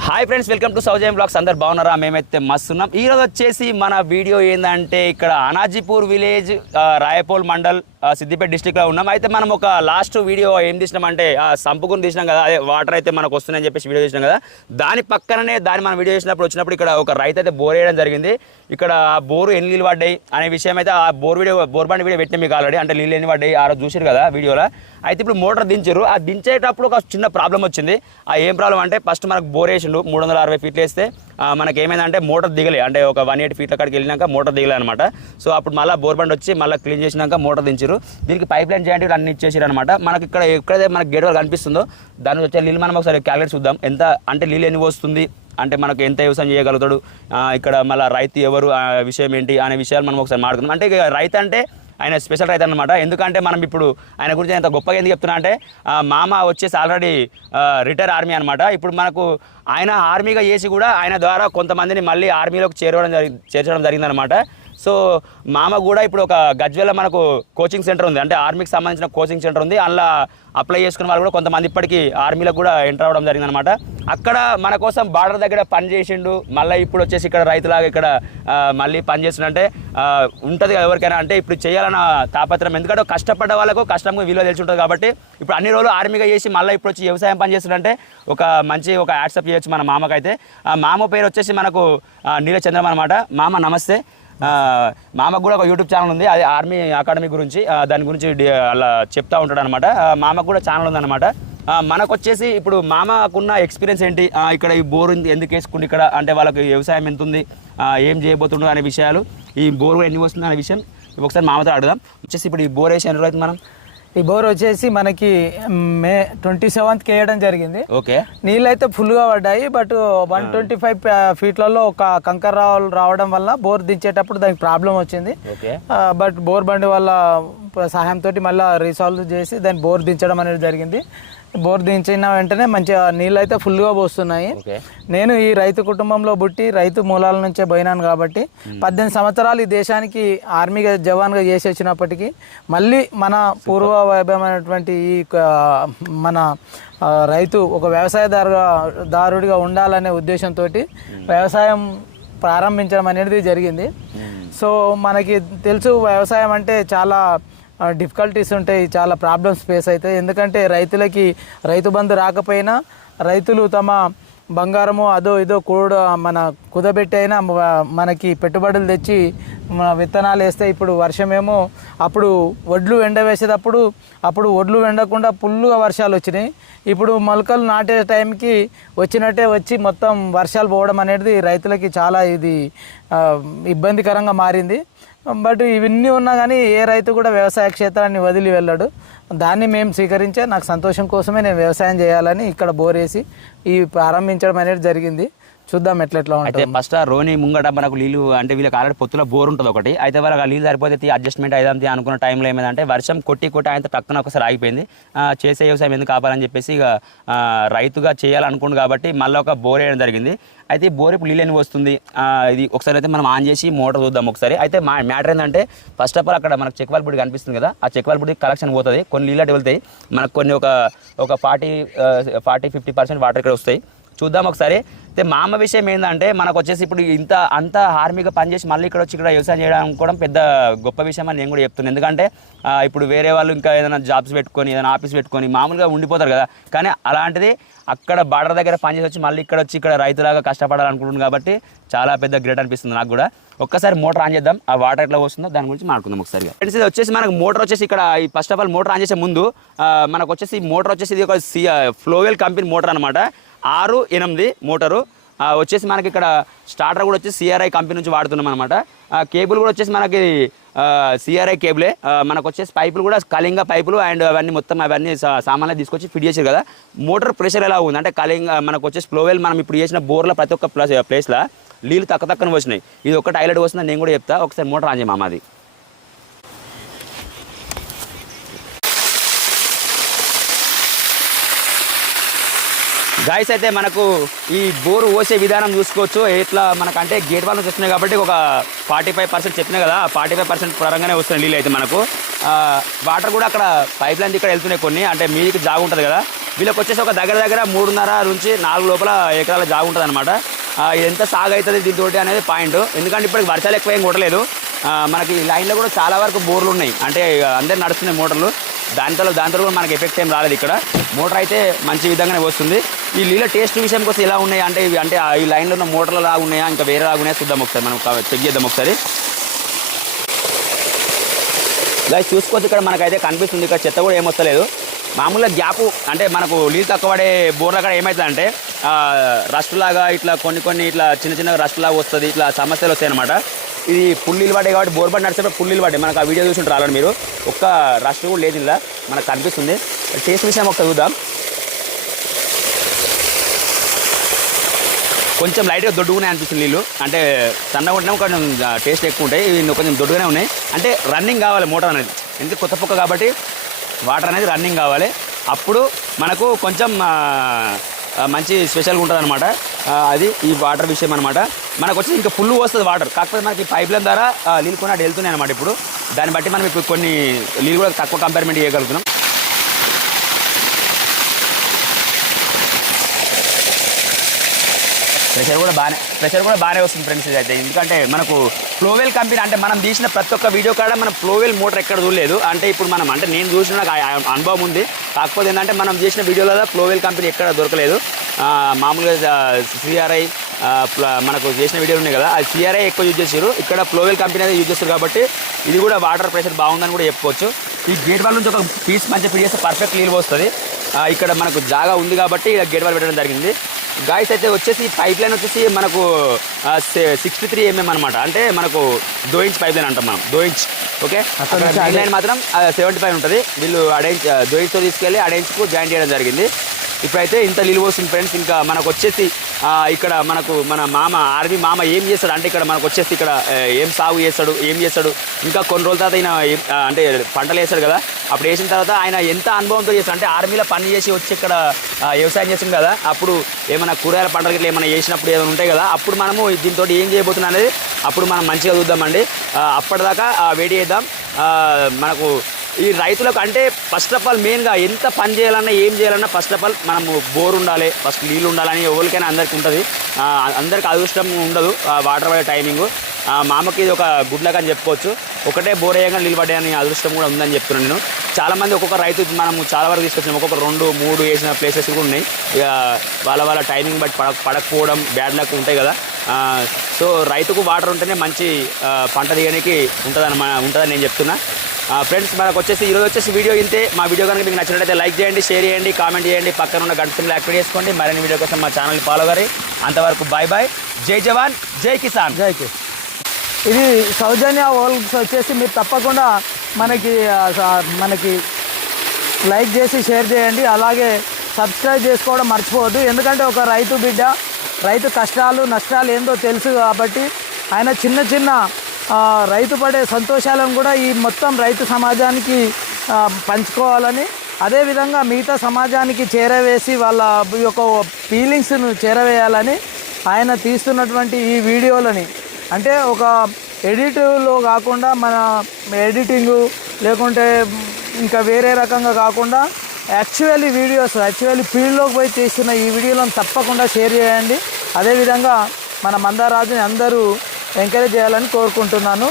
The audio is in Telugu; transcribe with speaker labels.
Speaker 1: Hi friends welcome to Saujayam blogs అందరు బాగున్నారా? మేమైతే మస్తు ఉన్నాం ఈ రోజు వచ్చేసి మన వీడియో ఏంటంటే ఇక్కడ అనాజీపూర్ విలేజ్ ఆ, రాయపోల్ మండల్ సిద్దిపేట డిస్టిక్లో ఉన్నాం. అయితే మనం ఒక లాస్ట్ వీడియో ఏం తీసినామంటే ఆ సంపుకుని తీసినాం కదా అదే వాటర్ అయితే మనకు వస్తుందని చెప్పేసి వీడియో తీసినాం కదా. దాని పక్కననే దాన్ని మనం వీడియో చేసినప్పుడు వచ్చినప్పుడు ఇక్కడ ఒక రైతు అయితే బోర్ వేయడం జరిగింది. ఇక్కడ ఆ బోరు ఎన్ని నీళ్ళు పడ్డాయి అనే విషయం అయితే ఆ బోర్ వీడియో బోర్ బండి వీడియో పెట్టిన మీకు ఆల్రెడీ అంటే నీళ్ళు ఎన్ని పడ్డాయి ఆ రోజు చూసారు కదా వీడియోలో అయితే ఇప్పుడు మోటార్ దించారు. ఆ దించేటప్పుడు ఒక చిన్న ప్రాబ్లం వచ్చింది. ఆ ఏం ప్రాబ్లం అంటే ఫస్ట్ మనకు బోర్ వేసిండు మూడు వందల అరవై ఫీట్లు వేస్తే ఆ, మనకి ఏమైందంటే మోటార్ దిగలే. అంటే ఒక వన్ ఎయిట్ ఫీట్ల కాడికి వెళ్ళినాక మోటార్ దిగలే అనమాట సో అప్పుడు మళ్ళీ బోర్ బండ్ వచ్చి మళ్ళీ క్లీన్ చేసినాక మోటార్ దించారు. దీనికి పైప్ లైన్ చేయండి అన్ని ఇచ్చేసారు అనమాట మనకి ఇక్కడ ఎక్కడైతే మనకి గేట్ వరకు కనిపిస్తుందో దాని వచ్చే నీళ్ళు మనం ఒకసారి క్యాలిక్యులేట్ చూద్దాం. ఎంత అంటే నీళ్ళు ఎన్ని వస్తుంది అంటే మనకు ఎంత వ్యవసాయం చేయగలుగుతాడు ఇక్కడ మళ్ళీ రైతు ఎవరు ఆ విషయం ఏంటి అనే విషయాలు మనం ఒకసారి మాట్లాడుకుందాం. అంటే ఇక రైతు అంటే ఆయన స్పెషల్ రైతు అనమాట ఎందుకంటే మనం ఇప్పుడు ఆయన గురించి ఎంత గొప్పగా ఎందుకు చెప్తున్నా అంటే మామ వచ్చేసి ఆల్రెడీ రిటైర్ ఆర్మీ అనమాట ఇప్పుడు మనకు ఆయన ఆర్మీగా చేసి కూడా ఆయన ద్వారా కొంతమందిని మళ్ళీ ఆర్మీలోకి చేరవడం జరిగి చేర్చడం జరిగిందనమాట సో మామ కూడా ఇప్పుడు ఒక గజ్వేల మనకు కోచింగ్ సెంటర్ ఉంది. అంటే ఆర్మీకి సంబంధించిన కోచింగ్ సెంటర్ ఉంది. అందులో అప్లై చేసుకున్న వాళ్ళు కూడా కొంతమంది ఇప్పటికీ ఆర్మీలో కూడా ఎంటర్ అవ్వడం జరిగిందనమాట అక్కడ మన కోసం బార్డర్ దగ్గర పని చేసిండు. మళ్ళీ ఇప్పుడు వచ్చేసి ఇక్కడ రైతులాగా ఇక్కడ మళ్ళీ పని చేస్తుందంటే ఉంటుంది కదా ఎవరికైనా. అంటే ఇప్పుడు చేయాలన్న తాపత్రం ఎందుకంటే కష్టపడ్డ వాళ్ళకు కష్టం విలువ తెలిసి ఉంటుంది కాబట్టి ఇప్పుడు అన్ని రోజులు ఆర్మీగా చేసి మళ్ళీ ఇప్పుడు వచ్చి వ్యవసాయం పని చేస్తుందంటే ఒక మంచి ఒక యాడ్సప్ చేయొచ్చు మన మామకైతే. ఆ మామ పేరు వచ్చేసి మనకు నీల చంద్రం అనమాట మామ నమస్తే. మామకు కూడా ఒక యూట్యూబ్ ఛానల్ ఉంది. అది ఆర్మీ అకాడమీ గురించి దాని గురించి అలా చెప్తా ఉంటాడు అనమాట మామకు కూడా ఛానల్ ఉందన్నమాట. మనకు వచ్చేసి ఇప్పుడు మామకున్న ఎక్స్పీరియన్స్ ఏంటి? ఇక్కడ ఈ బోర్ ఉంది, ఎందుకు వేసుకుంది ఇక్కడ? అంటే వాళ్ళకి వ్యవసాయం ఎంత ఉంది ఏం చేయబోతుండో అనే విషయాలు ఈ బోర్ ఎన్ని వస్తుంది అనే విషయం ఒకసారి మామతో అడుగుదాం. వచ్చేసి ఇప్పుడు ఈ బోర్ వేసి ఎన్ని రోజులు మనం?
Speaker 2: ఈ బోర్ వచ్చేసి మనకి మే ట్వంటీ సెవెంత్కి వేయడం జరిగింది.
Speaker 1: ఓకే.
Speaker 2: నీళ్ళు అయితే ఫుల్గా పడ్డాయి బట్ వన్ ట్వంటీ ఫైవ్ ఫీట్లలో ఒక కంకర రావు రావడం వల్ల బోర్ దించేటప్పుడు దానికి ప్రాబ్లం వచ్చింది. బట్ బోర్ బండి వాళ్ళ సహాయంతో మళ్ళీ రీసాల్వ్ చేసి దాన్ని బోర్ దించడం అనేది జరిగింది. బోర్ దించిన వెంటనే మంచిగా నీళ్ళు అయితే ఫుల్గా పోస్తున్నాయి. నేను ఈ రైతు కుటుంబంలో పుట్టి రైతు మూలాల నుంచే పోయినాను కాబట్టి పద్దెనిమిది సంవత్సరాలు ఈ దేశానికి ఆర్మీగా జవాన్గా చేసి వచ్చినప్పటికీ మళ్ళీ మన పూర్వ వైభవమైనటువంటి ఈ మన రైతు ఒక వ్యవసాయదారుగా దారుడిగా ఉండాలనే ఉద్దేశంతో వ్యవసాయం ప్రారంభించడం అనేది జరిగింది. సో మనకి తెలుసు వ్యవసాయం అంటే చాలా డిఫికల్టీస్ ఉంటాయి చాలా ప్రాబ్లమ్స్ ఫేస్ అవుతాయి. ఎందుకంటే రైతులకి రైతు బంధు రాకపోయినా రైతులు తమ బంగారము అదో ఇదో కూడా మన కుదబెట్టి అయినా మనకి పెట్టుబడులు తెచ్చి మన విత్తనాలు వేస్తే ఇప్పుడు వర్షమేమో అప్పుడు వడ్లు ఎండవేసేటప్పుడు అప్పుడు వడ్లు ఎండకుండా పుల్లుగా వర్షాలు వచ్చినాయి. ఇప్పుడు మొలకలు నాటే టైంకి వచ్చినట్టే వచ్చి మొత్తం వర్షాలు పోవడం అనేది రైతులకి చాలా ఇది ఇబ్బందికరంగా మారింది. బట్ ఇవన్నీ ఉన్నా కానీ ఏ రైతు కూడా వ్యవసాయ క్షేత్రాన్ని వదిలి వెళ్ళాడు. దాన్ని మేము స్వీకరించే నాకు సంతోషం కోసమే నేను వ్యవసాయం చేయాలని ఇక్కడ బోరేసి ఈ ప్రారంభించడం అనేది జరిగింది. చూద్దాం ఎట్లా ఎట్లా
Speaker 1: అయితే ఫస్ట్ ఆ రోని ముంగట మనకు నీళ్ళు అంటే వీళ్ళకి ఆల్రెడీ పొత్తులో బోర్ ఉంటుంది ఒకటి. అయితే వాళ్ళకి ఆ నీళ్ళు సరిపోతే అడ్జస్ట్మెంట్ అయిదాం అనుకున్న టైంలో ఏమైందంటే వర్షం కొట్టి కొట్టి ఆయన టక్కున ఒకసారి ఆగిపోయింది. చేసే వ్యవసాయం ఎందుకు కాపాలని చెప్పేసి ఇక రైతుగా చేయాలనుకుండు కాబట్టి మళ్ళీ ఒక బోర్ వేయడం జరిగింది. అయితే ఈ బోర్ ఇప్పుడు నీళ్ళు ఎన్ని వస్తుంది ఇది ఒకసారి అయితే మనం ఆన్ చేసి మోటార్ చూద్దాం ఒకసారి. అయితే మా మ్యాటర్ ఏంటంటే ఫస్ట్ ఆఫ్ ఆల్ అక్కడ మనకు చెక్వాల్ బుడి కనిపిస్తుంది కదా ఆ చెక్వాల్ బుడి కలెక్షన్ పోతుంది. కొన్ని నీళ్ళు అటు వెళ్తాయి. మనకు కొన్ని ఒక ఒక forty forty fifty percent water ఇక్కడ వస్తాయి. చూద్దాం ఒకసారి. అయితే మా అమ్మ విషయం ఏంటంటే మనకు వచ్చేసి ఇప్పుడు ఇంత అంత హార్మీగా పనిచేసి మళ్ళీ ఇక్కడ వచ్చి ఇక్కడ వ్యవసాయం చేయడం కూడా పెద్ద గొప్ప విషయం అని నేను కూడా చెప్తున్నాను ఎందుకంటే ఇప్పుడు వేరే వాళ్ళు ఇంకా ఏదైనా జాబ్స్ పెట్టుకొని ఏదైనా ఆఫీస్ పెట్టుకొని మామూలుగా ఉండిపోతారు కదా. కానీ అలాంటిది అక్కడ బార్డర్ దగ్గర పనిచేసి వచ్చి మళ్ళీ ఇక్కడ వచ్చి ఇక్కడ రైతులాగా కష్టపడాలనుకుంటున్నాను కాబట్టి చాలా పెద్ద గ్రేట్ అనిపిస్తుంది నాకు కూడా. ఒక్కసారి మోటార్ ఆన్ చేద్దాం. ఆ వాటర్ ఎట్లా వస్తుందో దాని గురించి మాట్లాడుకుందాం ఒకసారి ఫ్రెండ్స్ ఇది వచ్చేసి మనకు మోటార్ వచ్చేసి ఇక్కడ ఈ first of all motor on చేసే ముందు మనకు వచ్చేసి మోటార్ వచ్చేసి ఇది ఒక సి ఫ్లోవెల్ కంపెనీ మోటార్ అనమాట ఆరు ఎనిమిది మోటారు. వచ్చేసి మనకి ఇక్కడ స్టార్టర్ కూడా వచ్చి సిఆర్ఐ కంపెనీ నుంచి వాడుతున్నాం అనమాట కేబుల్ కూడా వచ్చేసి మనకి సిఆర్ఐ కేబులే. మనకు వచ్చేసి పైపులు కూడా కళింగ పైపులు అండ్ అవన్నీ మొత్తం అవన్నీ సామాన్లు తీసుకొచ్చి ఫిట్ చేశారు కదా. మోటార్ ప్రెషర్ ఎలా ఉంది? అంటే కళింగ మనకు వచ్చేసి ఫ్లోవెల్ మనం ఇప్పుడు చేసిన బోర్ల ప్రతి ఒక్క ప్లేస్ ప్లేస్లో నీళ్ళు తక్కువ తక్కువ వచ్చినాయి ఇది ఒకటి హైలైట్ వస్తుందని నేను కూడా చెప్తా. ఒకసారి మోటార్ ఆన్ చేయమా మాది గాయస్ అయితే మనకు ఈ బోరు పోసే విధానం చూసుకోవచ్చు. ఎట్లా మనకంటే గేట్ వాళ్ళ నుంచి వస్తున్నాయి కాబట్టి ఒక ఫార్టీ ఫైవ్ పర్సెంట్ చెప్పినా కదా ఫార్టీ ఫైవ్ పర్సెంట్ పరంగానే వస్తున్నాయి నీళ్ళు అయితే మనకు. వాటర్ కూడా అక్కడ పైప్ లైన్ ఇక్కడ వెళ్తున్నాయి కొన్ని అంటే మీదికి జాగు ఉంటుంది కదా. వీళ్ళకి వచ్చేసి ఒక దగ్గర దగ్గర మూడున్నర నుంచి నాలుగు లోపల ఎకరాల జాగు ఉంటుంది అనమాట ఎంత సాగు అవుతుంది దీంతో అనేది పాయింట్ ఎందుకంటే ఇప్పటికి వర్షాలు ఎక్కువ ఏం కొట్టలేదు. మనకి లైన్లో కూడా చాలా వరకు బోర్లు ఉన్నాయి. అంటే అందరు నడుస్తున్నాయి మోటార్లు. దాంతో దాంతో కూడా మనకి ఎఫెక్ట్ ఏం రాలేదు ఇక్కడ. మోటార్ అయితే మంచి విధంగానే వస్తుంది. ఈ నీళ్ళ టేస్ట్ విషయం కోసం ఎలా ఉన్నాయి? అంటే ఇవి అంటే ఈ లైన్లో ఉన్న మోటార్లు లాగా ఉన్నాయా? ఇంకా వేరే లాగా ఉన్నాయా? చూద్దాం ఒకసారి. మనం చెక్ చేద్దాం ఒకసారి. ఇలా చూసుకోవచ్చు ఇక్కడ మనకైతే కనిపిస్తుంది. ఇక్కడ చెత్త కూడా ఏమొస్తలేదు. మామూలుగా గ్యాప్ అంటే మనకు నీళ్ళు తక్కువ పడే బోర్ల కాడ ఏమవుతుందంటే రస్ట్ లాగా ఇట్లా కొన్ని కొన్ని ఇట్లా చిన్న చిన్న రస్ట్ లాగా వస్తుంది. ఇట్లా సమస్యలు వస్తాయి అనమాట ఇది పుల్లీలు పడ్డాయి కాబట్టి బోర్బడి నడిచేటప్పుడు పుల్లీలు పడ్డాయి మనకు ఆ వీడియో చూసి రాలండి మీరు. ఒక్క రష్ కూడా లేదు ఇలా మనకు కనిపిస్తుంది. టేస్ట్ విషయం ఒక చూద్దాం. కొంచెం లైట్గా దొడ్డుగానే అనిపిస్తుంది నీళ్ళు. అంటే సన్నగా ఉంటే కొంచెం టేస్ట్ ఎక్కువ ఉంటాయి. ఇవి కొంచెం దొడ్డుగానే ఉన్నాయి. అంటే రన్నింగ్ కావాలి మోటార్ అనేది. ఎందుకు? కొత్త పొక్క కాబట్టి వాటర్ అనేది రన్నింగ్ కావాలి. అప్పుడు మనకు కొంచెం మంచి స్పెషల్గా ఉంటుంది అనమాట అది ఈ వాటర్ విషయం అనమాట మనకు వచ్చి ఇంకా ఫుల్ వస్తుంది వాటర్. కాకపోతే మనకి పైప్ లైన్ ద్వారా నీళ్ళు కొన్ని అటు వెళ్తున్నాయి అనమాట ఇప్పుడు. దాన్ని బట్టి మనం ఇప్పుడు కొన్ని నీళ్ళు కూడా తక్కువ కంపేర్మెంట్ చేయగలుగుతున్నాం. ప్రెషర్ కూడా బాగానే ప్రెషర్ కూడా బాగానే వస్తుంది ఫ్రెండ్స్ ఇది అయితే. ఎందుకంటే మనకు ఫ్లోవెల్ కంపెనీ అంటే మనం తీసిన ప్రతి ఒక్క వీడియో కాడ మనం ఫ్లోవెల్ మోటార్ ఎక్కడ చూడలేదు. అంటే ఇప్పుడు మనం అంటే నేను చూసిన నాకు ఆ అనుభవం ఉంది. కాకపోతే ఏంటంటే మనం చేసిన వీడియోలో ఫ్లోవెల్ కంపెనీ ఎక్కడ దొరకలేదు. మామూలుగా సిఆర్ఐ మనకు చేసిన వీడియోలు ఉన్నాయి కదా. అది సిఆర్ఐ ఎక్కువ యూజ్ చేసారు ఇక్కడ ఫ్లోవెల్ కంపెనీ అయితే యూజ్ చేస్తారు కాబట్టి ఇది కూడా వాటర్ ప్రెషర్ బాగుందని కూడా చెప్పుకోవచ్చు ఈ గేట్ వాళ్ళ నుంచి ఒక పీస్ మంచిగా ఫిట్ చేస్తే పర్ఫెక్ట్ నీళ్ళు వస్తుంది ఇక్కడ మనకు జాగా ఉంది కాబట్టి గేట్ వాల్ పెట్టడం జరిగింది. గాయస్ అయితే వచ్చేసి పైప్ లైన్ వచ్చేసి మనకు సిక్స్టీ త్రీ ఎంఎం అనమాట అంటే మనకు దో ఇంచ్ పైప్ లైన్ అంటాం మనం. దో ఇంచ్ ఓకే లైన్ మాత్రం సెవెంటీ ఫైవ్ ఉంటుంది. వీళ్ళు అడేంచ్ దో ఇంచ్తో తీసుకెళ్ళి అడేంచ్కు జాయిన్ చేయడం జరిగింది. ఇప్పుడైతే ఇంత నిలువ ఫ్రెండ్స్ ఇంకా మనకు వచ్చేసి ఇక్కడ మనకు మన మామ ఆర్మీ మామ ఏం చేస్తాడు? అంటే ఇక్కడ మనకు వచ్చేసి ఇక్కడ ఏం సాగు చేస్తాడు? ఏం చేస్తాడు? ఇంకా కొన్ని రోజుల తర్వాత ఆయన అంటే పంటలు వేస్తాడు కదా? అప్పుడు వేసిన తర్వాత ఆయన ఎంత అనుభవంతో చేస్తాడు? అంటే ఆర్మీలో పని చేసి వచ్చి ఇక్కడ వ్యవసాయం చేస్తుంది కదా? అప్పుడు ఏమైనా కూరగాయల పంటలు ఇట్లా ఏమైనా వేసినప్పుడు ఏమైనా ఉంటాయి కదా? అప్పుడు మనము దీంతో ఏం చేయబోతున్నాం అనేది అప్పుడు మనం మంచిగా చూద్దామండి. అప్పటిదాకా వేడి చేద్దాం. మనకు ఈ రైతులకు అంటే ఫస్ట్ ఆఫ్ ఆల్ మెయిన్గా ఎంత పని చేయాలన్నా ఏం చేయాలన్నా ఫస్ట్ ఆఫ్ ఆల్ మనము బోర్ ఉండాలి ఫస్ట్ నీళ్ళు ఉండాలని ఎవరికైనా అందరికీ ఉంటుంది. అందరికీ అందరికి అదృష్టం ఉండదు ఆ, వాటర్ పడే టైమింగ్ మామకి ఇది ఒక గుడ్ లక్ అని చెప్పుకోవచ్చు. ఒకటే బోర్ వేయగా నిలబడ్డాయని అదృష్టం కూడా ఉందని చెప్తున్నాను నేను. చాలామంది ఒక్కొక్క రైతు మనము చాలా వరకు తీసుకొచ్చినాం. ఒక్కొక్క రెండు మూడు వేసిన ప్లేసెస్ కూడా ఉన్నాయి. ఇక వాళ్ళ వాళ్ళ టైమింగ్ బట్టి పడక పడకపోవడం బ్యాడ్ లక్ ఉంటాయి కదా. సో రైతుకు వాటర్ ఉంటేనే మంచి పంట దిగడానికి ఉంటుందని ఉంటుందని నేను చెప్తున్నా. ఫ్రెండ్స్ మనకు వచ్చేసి ఈరోజు వచ్చేసి వీడియో ఇంతే. మా వీడియో కనుక మీకు నచ్చినట్లయితే లైక్ చేయండి షేర్ చేయండి కామెంట్ చేయండి. పక్కన ఉన్న గంట సింబల్ యాక్టివేట్ చేసుకోండి. మరిన్ని వీడియో కోసం మా ఛానల్ని ఫాలో కరి అంతవరకు బాయ్ బాయ్ జై జవాన్ జై కిసాన్.
Speaker 2: జై కి ఇది సౌజన్య వరల్డ్స్ వచ్చేసి మీరు తప్పకుండా మనకి మనకి లైక్ చేసి షేర్ చేయండి. అలాగే సబ్స్క్రైబ్ చేసుకోవడం మర్చిపోవద్దు. ఎందుకంటే ఒక రైతు బిడ్డ రైతు కష్టాలు నష్టాలు ఏందో తెలుసు కాబట్టి ఆయన చిన్న చిన్న రైతు పడే సంతోషాలను కూడా ఈ మొత్తం రైతు సమాజానికి పంచుకోవాలని అదేవిధంగా మిగతా సమాజానికి చేరవేసి వాళ్ళ యొక్క ఫీలింగ్స్ను చేరవేయాలని ఆయన తీస్తున్నటువంటి ఈ వీడియోలని. అంటే ఒక ఎడిట్లో కాకుండా మన ఎడిటింగు లేకుంటే ఇంకా వేరే రకంగా కాకుండా యాక్చువల్లీ వీడియోస్ యాక్చువల్లీ ఫీల్డ్లోకి పోయి తీస్తున్న ఈ వీడియోలను తప్పకుండా షేర్ చేయండి. అదేవిధంగా మన మందారాజుని అందరూ ఎంకరేజ్ చేయాలని కోరుకుంటున్నాను.